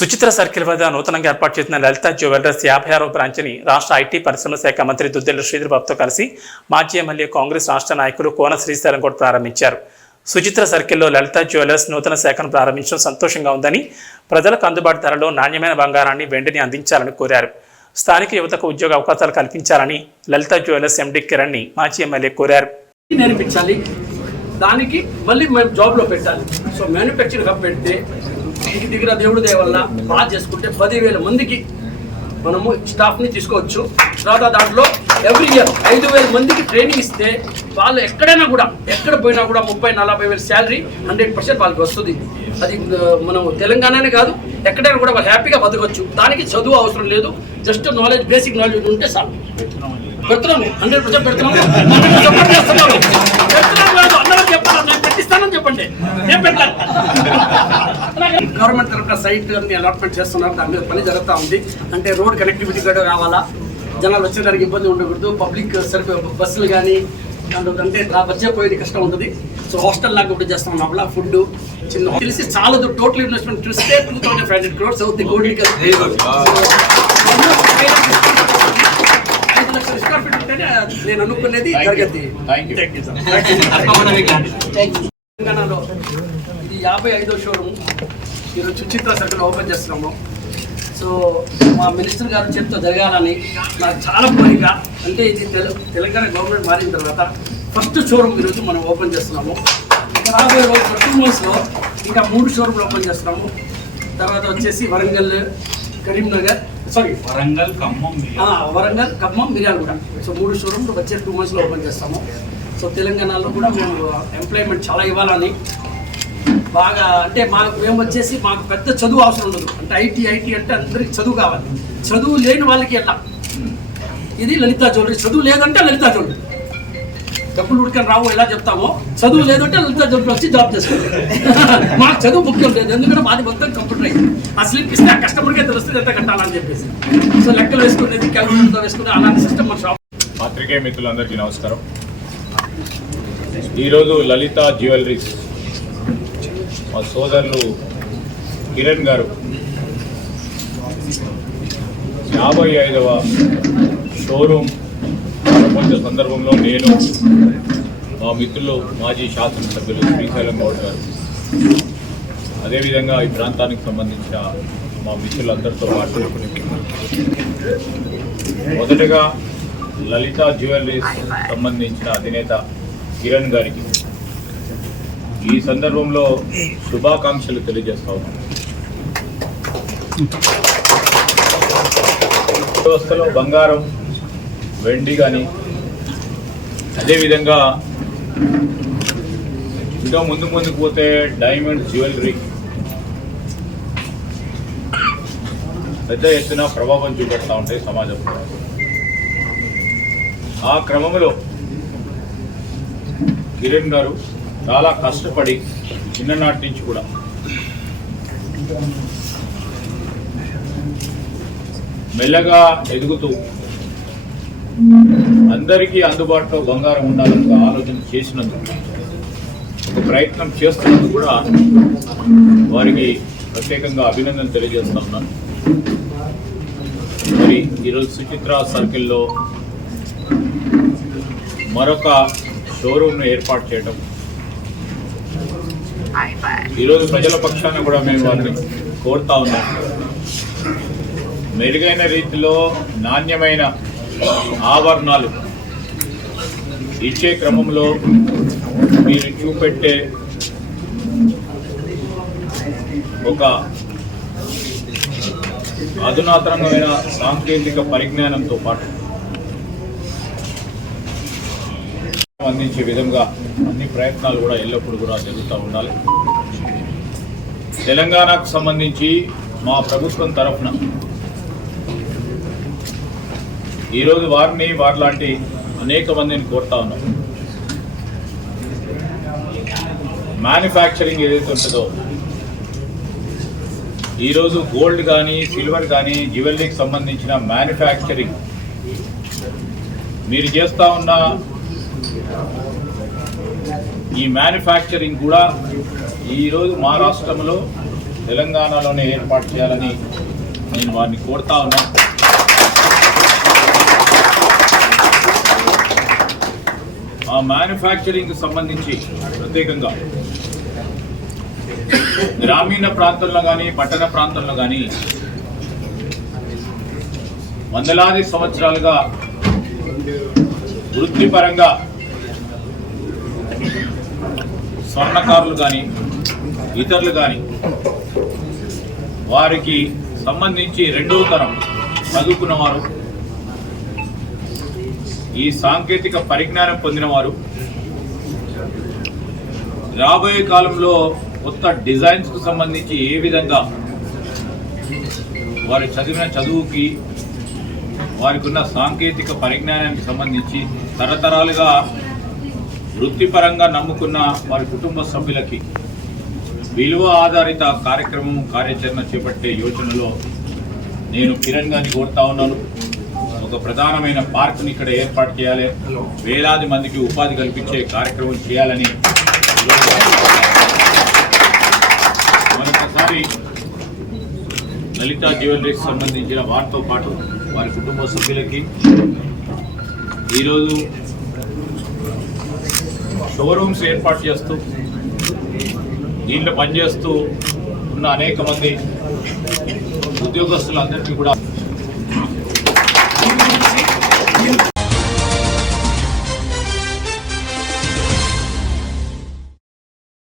Suchitra circle వద్ద నూతనంగా ఏర్పాటు చేసిన లలిత జ్యువెలర్స్ 56వ బ్రాంచ్ని రాష్ట్ర ఐటీ పరిశ్రమల శాఖ మంత్రి దుద్దిళ్ల శ్రీధర్బాబుతో కలిసి మాజీ ఎమ్మెల్యే కాంగ్రెస్ రాష్ట్ర నాయకులు కోన శ్రీశైలం గౌడ్ ప్రారంభించారు. సుచిత్ర సర్కిల్లో లలిత జ్యువెలర్స్ నూతన శాఖను ప్రారంభించడం సంతోషంగా ఉందని, ప్రజలకు అందుబాటు ధరలో నాణ్యమైన బంగారాన్ని, వెండిని అందించాలని కోరారు. స్థానిక యువతకు ఉద్యోగ అవకాశాలు కల్పించాలని లలిత జ్యువెలర్స్ ఎండీ కిరణ్ ని మాజీ ఎమ్మెల్యే కోరారు. దానికి మళ్ళీ మేము జాబ్లో పెట్టాలి. సో మ్యానుఫ్యాక్చరింగ్ హబ్ పెడితే దగ్గర దేవుడి దయ వల్ల బాగా చేసుకుంటే 10,000 మందికి మనము స్టాఫ్ని తీసుకోవచ్చు. తర్వాత దాంట్లో ఎవ్రీ ఇయర్ 5,000 మందికి ట్రైనింగ్ ఇస్తే వాళ్ళు ఎక్కడైనా కూడా ఎక్కడ పోయినా కూడా 30-40,000 శాలరీ 100% వాళ్ళకి వస్తుంది. అది మనం తెలంగాణనే కాదు, ఎక్కడైనా కూడా వాళ్ళు హ్యాపీగా బతకొచ్చు. దానికి చదువు అవసరం లేదు, జస్ట్ నాలెడ్జ్, బేసిక్ నాలెడ్జ్ ఉంటే చాలు. పెడుతున్నాము, 100% పెడుతున్నాము, సపోర్ట్ చేస్తున్నాము. అందరూ చెప్పాలి, నేను పెట్టిస్తానని చెప్పండి, నేను పెట్టాను. గవర్నమెంట్ తరఫున సైట్ అన్ని అలాట్మెంట్ చేస్తున్నారు, దాని మీద పని జరుగుతూ ఉంది. అంటే రోడ్ కనెక్టివిటీ కూడా కావాలా, జనాలు వచ్చేదానికి ఇబ్బంది ఉండకూడదు. పబ్లిక్ బస్సులు కానీ అంటే వచ్చే పోయేది కష్టం ఉంటుంది. సో హాస్టల్ లాగా కూడా చేస్తాం. లోపల ఫుడ్ చిన్న తెలిసి చాలా టోటల్ ఇన్వెస్ట్మెంట్ చూస్తే 2,500 crores అవుతుంది. గోల్డ్ 5 లక్షల స్క్వేర్ ఫీట్ ఉంటేనే నేను అనుకునేది జరిగింది. తెలంగాణలో ఇది 55వ షోరూమ్ ఈరోజు సుచిత్ర సర్కిల్ ఓపెన్ చేస్తున్నాము. సో మా మినిస్టర్ గారు చేతితో జరగాలని నాకు చాలా కోరిక. అంటే ఇది తెలంగాణ గవర్నమెంట్ మారిన తర్వాత ఫస్ట్ షోరూమ్ ఈరోజు మనం ఓపెన్ చేస్తున్నాము. రాబోయే రోజు 2 monthsలో ఇంకా 3 షోరూమ్లు ఓపెన్ చేస్తున్నాము. తర్వాత వచ్చేసి వరంగల్, కరీంనగర్, వరంగల్, ఖమ్మం, మిర్యాలగూడ. సో 3 షోరూమ్లు వచ్చే 2 monthsలో ఓపెన్ చేస్తాము. సో తెలంగాణలో కూడా మేము ఎంప్లాయ్మెంట్ చాలా ఇవ్వాలని బాగా, అంటే మేము వచ్చేసి మాకు పెద్ద చదువు అవసరం ఉండదు. అంటే ఐటీ అంటే అందరికి చదువు కావాలి. చదువు లేని వాళ్ళకి ఎలా ఇది లలిత జ్యువెలరీ. చదువు లేదంటే లలిత జ్యువెలరీ, డబ్బులు ఉడికని రావు ఎలా చెప్తామో, చదువు లేదంటే లలిత జ్యువెలరీ వచ్చి జాబ్ చేసుకోవాలి. మాకు చదువు ముఖ్యం లేదు, ఎందుకంటే మాది మొత్తం కంప్యూటర్ అయింది. ఆ స్లిప్ ఇస్తే ఆ కస్టమర్కే తెలుస్తుంది ఎంత కట్టాలని చెప్పేసి. సో లెక్కలు వేసుకునేది, క్యాల్కులేటర్తో వేసుకునే అలాంటి సిస్టమ్ మన షాప్. పాత్రికేయ మిత్రులందరికీ నమస్కారం. ఈరోజు లలిత జ్యువెలరీస్ మా సోదరులు కిరణ్ గారు 55వ షోరూమ్ ప్రారంభించే సందర్భంలో నేను, మా మిత్రులు మాజీ శాసనసభ్యులు శ్రీశైలం గౌడ్ గారు, అదేవిధంగా ఈ ప్రాంతానికి సంబంధించిన మా మిత్రులందరితో పాటు మొదటగా లలిత జ్యువెలరీస్ సంబంధించిన అధినేత కిరణ్ గారికి ఈ సందర్భంలో శుభాకాంక్షలు తెలియజేస్తా ఉన్నాం. వ్యవస్థలో బంగారం, వెండి కానీ, అదేవిధంగా ఇంకా ముందుకు పోతే డైమండ్ జ్యువెలరీ పెద్ద ఎత్తున ప్రభావం చూపెడతా ఉంటాయి సమాజంలో. ఆ క్రమంలో కిరణ్ గారు చాలా కష్టపడి చిన్ననాటి నుంచి కూడా మెల్లగా ఎదుగుతూ అందరికీ అందుబాటులో బంగారం ఉండాలని ఆలోచన చేసినందుకు, ఒక ప్రయత్నం చేస్తున్నందుకు కూడా వారికి ప్రత్యేకంగా అభినందన తెలియజేస్తా ఉన్నాను. మరి ఈరోజు సుచిత్ర సర్కిల్లో మరొక షోరూమ్ను ఏర్పాటు చేయడం, ఈరోజు ప్రజల పక్షాన కూడా మేము వారిని కోరుతా ఉన్నాం. మెరుగైన రీతిలో నాణ్యమైన ఆభరణాలు ఇచ్చే క్రమంలో మీరు చూపెట్టే ఒక అధునాతనమైన సాంకేతిక పరిజ్ఞానంతో పాటు అందించే విధంగా అన్ని ప్రయత్నాలు కూడా ఎల్లప్పుడూ కూడా జరుగుతూ ఉండాలి. తెలంగాణకు సంబంధించి మా ప్రభుత్వం తరఫున ఈరోజు వారిలాంటి అనేక మందిని కోరుతా ఉన్నాం. మ్యానుఫ్యాక్చరింగ్ ఏదైతే ఉంటుందో, ఈరోజు గోల్డ్ కానీ, సిల్వర్ కానీ, జ్యువెలరీకి సంబంధించిన మ్యానుఫ్యాక్చరింగ్ మీరు చేస్తూ ఉన్న ఈ మ్యానుఫ్యాక్చరింగ్ కూడా ఈరోజు మా రాష్ట్రంలో తెలంగాణలోనే ఏర్పాటు చేయాలని నేను వారిని కోరుతా ఉన్నాను. ఆ మ్యానుఫ్యాక్చరింగ్కి సంబంధించి ప్రత్యేకంగా గ్రామీణ ప్రాంతంలో కానీ పట్టణ ప్రాంతంలో కానీ వందలాది సంవత్సరాలుగా వృత్తిపరంగా స్వర్ణకారులు కానీ ఇతరులు కానీ వారికి సంబంధించి రెండవ తరం చదువుకున్నవారు, ఈ సాంకేతిక పరిజ్ఞానం పొందినవారు రాబోయే కాలంలో కొత్త డిజైన్స్కు సంబంధించి ఏ విధంగా వారు చదివిన చదువుకి వారికి ఉన్న సాంకేతిక పరిజ్ఞానానికి సంబంధించి తరతరాలుగా వృత్తిపరంగా నమ్ముకున్న వారి కుటుంబ సభ్యులకి విలువ ఆధారిత కార్యక్రమం కార్యాచరణ చేపట్టే యోచనలో నేను కిరణ్ గారిని కోరుతా ఉన్నాను. ఒక ప్రధానమైన పార్క్ని ఇక్కడ ఏర్పాటు చేయాలి, వేలాది మందికి ఉపాధి కల్పించే కార్యక్రమం చేయాలని మరొకసారి లలిత జ్యువెలరీకి సంబంధించిన వారితో పాటు వారి కుటుంబ సభ్యులకి ఈరోజు షోరూమ్స్ ఏర్పాటు చేస్తూ దీంట్లో పనిచేస్తూ ఉన్న అనేక మంది ఉద్యోగస్తులందరికీ కూడా